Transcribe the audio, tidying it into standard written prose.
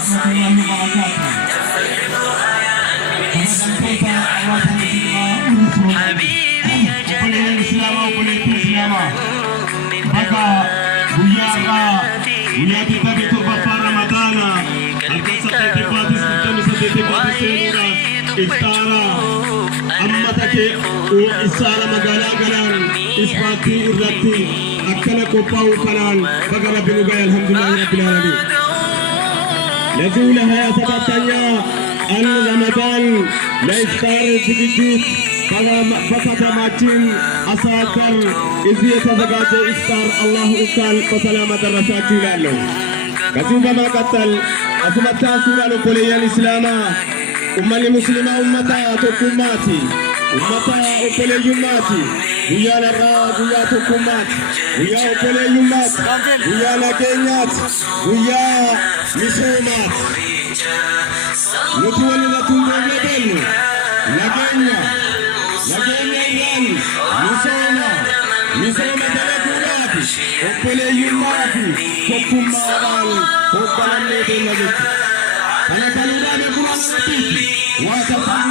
warahmatullahi wabarakatuh. Boleh Islam, boleh Islam. Maka buya kita itu bapa Ramadana. Angkat sate batis kita sate batis iftara. Amma take isara magala-galan isbati irrati akkana kopau kanan bagara binugai alhamdulillah rabbil alamin. Lazula haya sabatanya al Ramadan la iftar ዝግጅት በከተማችን አሳከር እዚህ የተዘጋጀ ኢፍጣር አላሁ አካል በሰላም አደረሳችሁ ይላለሁ። ከዚህ በመቀጠል አስመታ ሱራን ኮለያን እስላማ ኡመል ሙስሊማ ኡመታ ተኩማቲ ኡመታ ኦኮለዩማቲ ጉያ ለራ ጉያ ተኩማት ጉያ ኦኮለዩማት ጉያ ለገኛት ጉያ ሚሶማት ሙትወለቱ ወለደል ለገኛ ሚሶማ ተለኩላት ኦኮለዩማት ተኩማራል ኦኮለኔ ደለገች ተነከሉላ ለኩራን ዋተፈሩ